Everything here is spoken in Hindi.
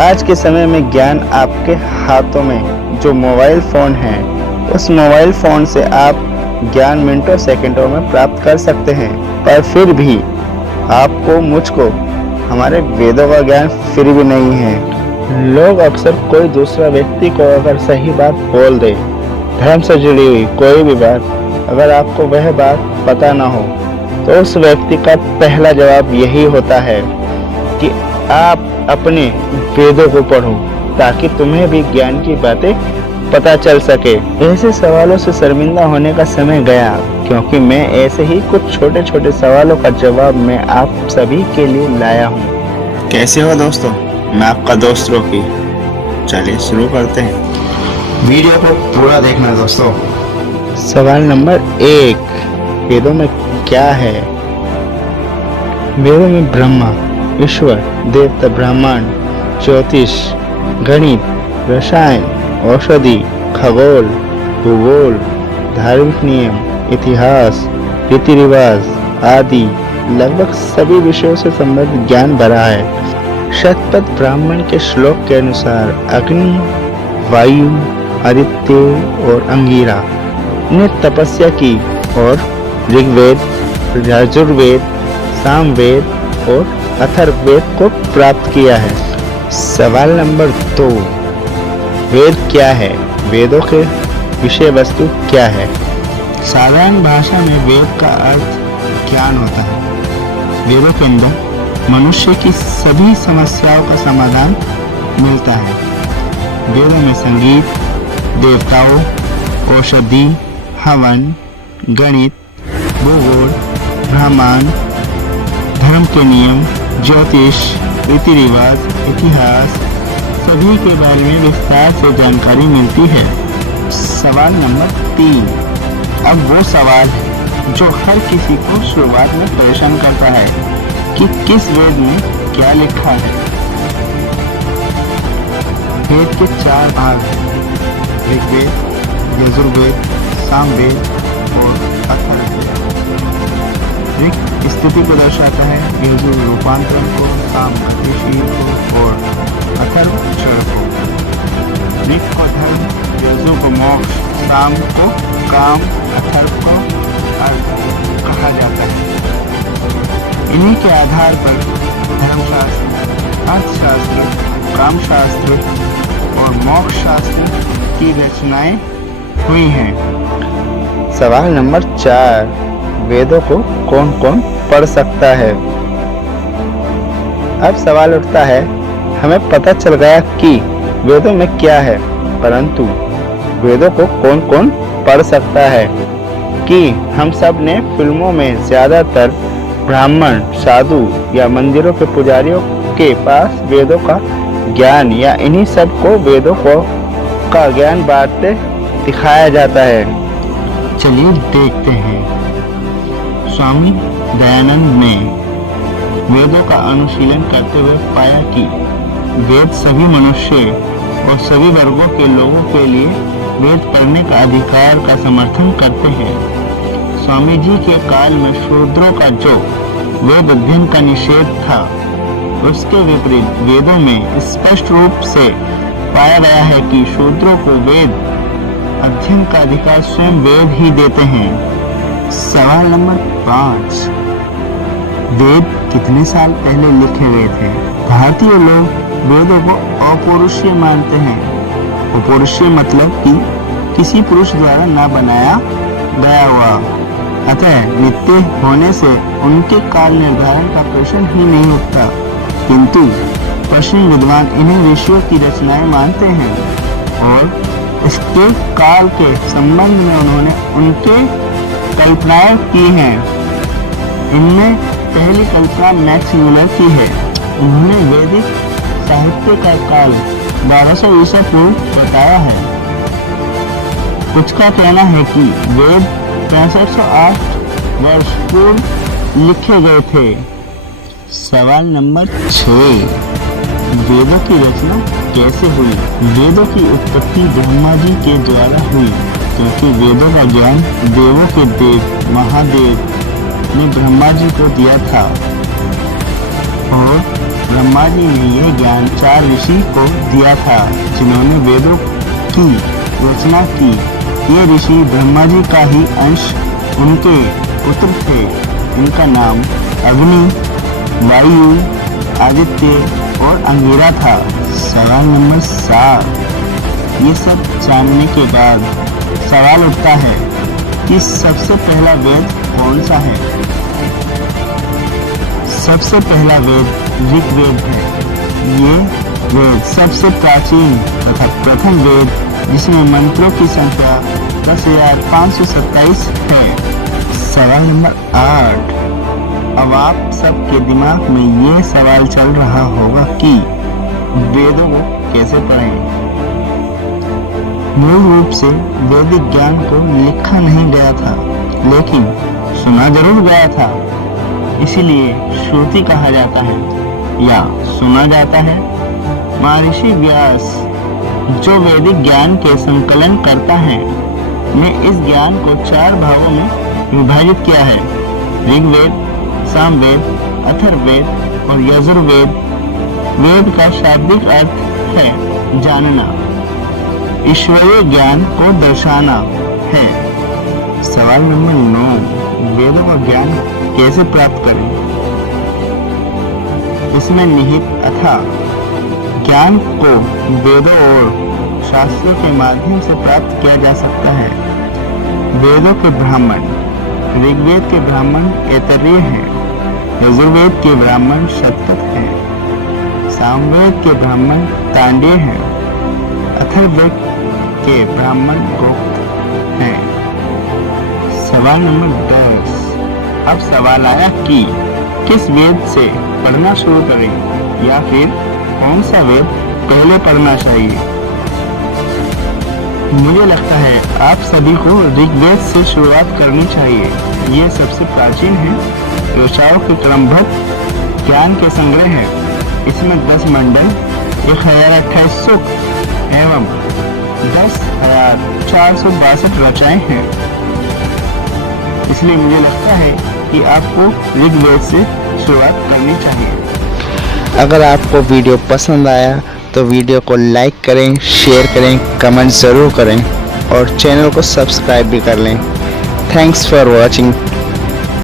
आज के समय में ज्ञान आपके हाथों में जो मोबाइल फ़ोन है, उस मोबाइल फ़ोन से आप ज्ञान मिनटों सेकंडों में प्राप्त कर सकते हैं। पर फिर भी आपको मुझको हमारे वेदों का ज्ञान फिर भी नहीं है। लोग अक्सर कोई दूसरा व्यक्ति को अगर सही बात बोल दे, धर्म से जुड़ी हुई कोई भी बात, अगर आपको वह बात पता ना हो, तो उस व्यक्ति का पहला जवाब यही होता है कि आप अपने वेदों को पढ़ो ताकि तुम्हें भी ज्ञान की बातें पता चल सके। ऐसे सवालों से शर्मिंदा होने का समय गया, क्योंकि मैं ऐसे ही कुछ छोटे छोटे सवालों का जवाब मैं आप सभी के लिए लाया हूँ। कैसे हो दोस्तों, मैं आपका दोस्त रोकी। चलिए शुरू करते हैं। वीडियो को पूरा देखना दोस्तों। सवाल नंबर 1, वेदों में क्या है? वेदों में ब्रह्मा, ईश्वर, देवता, ब्रह्मांड, ज्योतिष, गणित, रसायन, औषधि, खगोल, भूगोल, धार्मिक नियम, इतिहास, रीति रिवाज आदि लगभग सभी विषयों से संबंधित ज्ञान भरा है। शतपथ ब्राह्मण के श्लोक के अनुसार अग्नि, वायु, आदित्य और अंगिरा ने तपस्या की और ऋग्वेद, यजुर्वेद, सामवेद और अथर्ववेद को प्राप्त किया है। सवाल नंबर 2, वेद क्या है? वेदों के विषय वस्तु क्या है? साधारण भाषा में वेद का अर्थ ज्ञान होता है। वेदों के अंदर मनुष्य की सभी समस्याओं का समाधान मिलता है। वेदों में संगीत, देवताओं, औषधि, हवन, गणित, भूगोल, ब्रह्मांड, धर्म के नियम, ज्योतिष, रीति रिवाज, इतिहास सभी के बारे में विस्तार से जानकारी मिलती है। सवाल नंबर 3, अब वो सवाल जो हर किसी को शुरुआत में परेशान करता है कि किस वेद में क्या लिखा है। वेद के 4 भाग हैं, ऋग्वेद, यजुर्वेद, सामवेद और अथर्ववेद। ऋग स्थिति को दर्शाता है, यजुर रूपांतरण को, साम गतिशील को और अथर्व क्षण को। ऋग को धर्म, यजुर को मोक्ष, साम को काम, अथर्व को अर्थ कहा जाता है। इन्हीं के आधार पर धर्मशास्त्र, अर्थशास्त्र, कामशास्त्र और मोक्ष शास्त्र की रचनाएं हुई हैं। सवाल नंबर 4, वेदों को कौन कौन पढ़ सकता है? अब सवाल उठता है, हमें पता चल गया कि वेदों में क्या है, परंतु वेदों को कौन कौन पढ़ सकता है? कि हम सब ने फिल्मों में ज़्यादातर ब्राह्मण, साधु या मंदिरों के पुजारियों के पास वेदों का ज्ञान या इन्हीं सब को वेदों का ज्ञान बांटते दिखाया जाता है। चलिए देखते हैं। स्वामी दयानंद ने वेदों का अनुशीलन करते हुए पाया कि वेद सभी मनुष्य और सभी वर्गों के लोगों के लिए वेद पढ़ने का अधिकार का समर्थन करते हैं। स्वामी जी के काल में शूद्रों का जो वेद अध्ययन का निषेध था, उसके विपरीत वेदों में स्पष्ट रूप से पाया गया है कि शूद्रों को वेद अध्ययन का अधिकार स्वयं वेद ही देते हैं। सवाल नंबर 5, वेद कितने साल पहले लिखे गए थे? भारतीय लोग वेदों को अपौरुषीय मानते हैं। अपौरुषीय मतलब कि किसी पुरुष द्वारा न बनाया गया हुआ, अतः नित्य होने से उनके काल निर्धारण का प्रश्न ही नहीं उठता। किंतु पश्चिमी विद्वान इन्हें ऋषियों की रचनाएं मानते हैं और इसके काल के संबंध में उन्होंने उनके कल्पनाएं की हैं। इनमें पहली कल्पना मैक्स म्यूलर की है। उन्होंने वैदिक साहित्य का काल 1200 ईसा पूर्व बताया है। उसका कहना है कि वेद 6508 वर्ष पूर्व लिखे गए थे। सवाल नंबर 6, वेदों की रचना कैसे हुई? वेदों की उत्पत्ति ब्रह्मा जी के द्वारा हुई, क्योंकि वेदों का ज्ञान देवों के देव महादेव ने ब्रह्मा जी को दिया था और ब्रह्मा जी ने यह ज्ञान 4 ऋषि को दिया था जिन्होंने वेदों की रचना की। ये ऋषि ब्रह्मा जी का ही अंश उनके पुत्र थे। इनका नाम अग्नि, वायु, आदित्य और अंगिरा था। सवाल नंबर 7। ये सब जानने के बाद सवाल उठता है कि सबसे पहला वेद कौन सा है? सबसे पहला वेद ऋग्वेद है। ये वेद सबसे प्राचीन तथा प्रथम वेद जिसमें मंत्रों की संख्या 10,527 है। सवाल नंबर 8। अब आप सबके दिमाग में ये सवाल चल रहा होगा कि वेदों को कैसे पढ़ें। मूल रूप से वैदिक ज्ञान को लिखा नहीं गया था, लेकिन सुना जरूर गया था। इसीलिए श्रुति कहा जाता है या सुना जाता है। महर्षि व्यास जो वैदिक ज्ञान के संकलन करता है ने इस ज्ञान को 4 भागों में विभाजित किया है। ऋग्वेद, सामवेद, अथर्ववेद और यजुर्वेद। वेद का शाब्दिक अर्थ है जानना, ईश्वरीय ज्ञान को दर्शाना है। सवाल नंबर 9। वेदों का ज्ञान कैसे प्राप्त करें? इसमें निहित अथाह ज्ञान को वेदों और शास्त्रों के माध्यम से प्राप्त किया जा सकता है। वेदों के ब्राह्मण, ऋग्वेद के ब्राह्मण ऐतरेय हैं, यजुर्वेद के ब्राह्मण शतपथ हैं, सामवेद के ब्राह्मण तांडेय हैं, अथर्ववेद के ब्राह्मण गोप्त हैं। सवाल नंबर 10। अब सवाल आया कि किस वेद से पढ़ना शुरू करें या फिर कौन सा वेद पहले पढ़ना चाहिए। मुझे लगता है आप सभी को ऋग्वेद से शुरुआत करनी चाहिए। ये सबसे प्राचीन है, ऋचाओं के क्रमबद्ध ज्ञान के संग्रह है। इसमें 10 मंडल, 1028 सूक्त एवं 10,462 रचनाएं हैं। इसलिए मुझे लगता है कि आपको ऋग्वेद से शुरुआत करनी चाहिए। अगर आपको वीडियो पसंद आया तो वीडियो को लाइक करें, शेयर करें, कमेंट ज़रूर करें और चैनल को सब्सक्राइब भी कर लें। Thanks for watching.